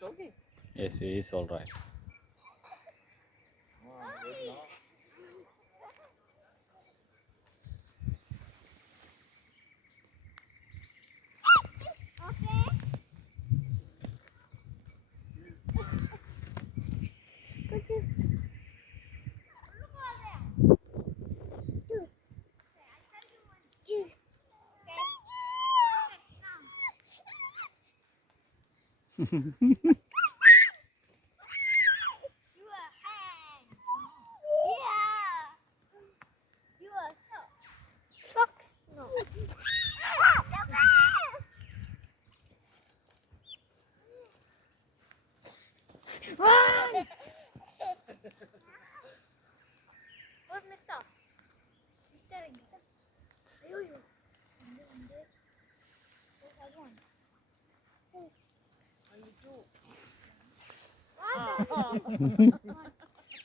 Okay. Yes, he is all right.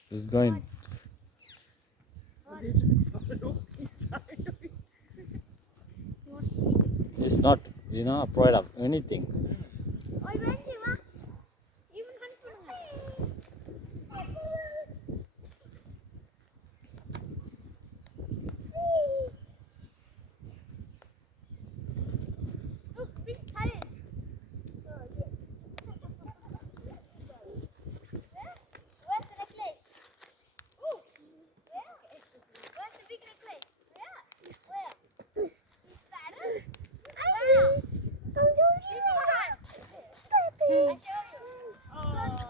He's going. He's not, afraid of anything.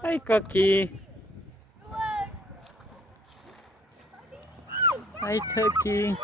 Hi, Cocky. Hi, Turkey.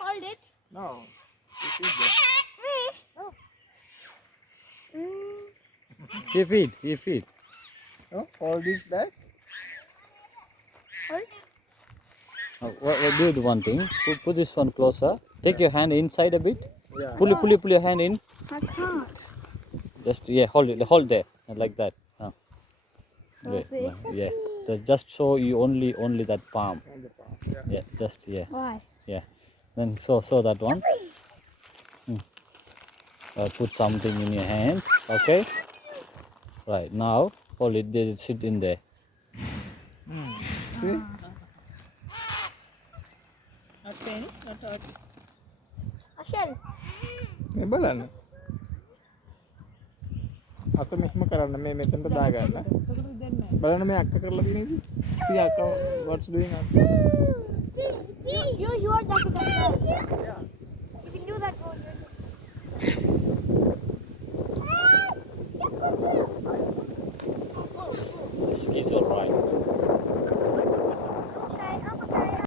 Hold it. No, it is there. He feed. No, hold this back. What do the one thing? Put this one closer. Take your hand inside a bit. Yeah. Pull your hand in. I can't. Just hold there like that. Yeah. Just show you only that palm. On the palm. Yeah. Yeah. Why? Yeah. Then show that one. Put something in your hand. Okay. Right now, hold it. They sit in there. See? Okay. Ashel. මේ බලන්න. අත මෙහෙම කරන්න මේ මෙතනට දාගන්න. බලන්න මේ අක්ක කරලා තියෙනවද? See අක්ක what's doing අක්ක? You are Jackie.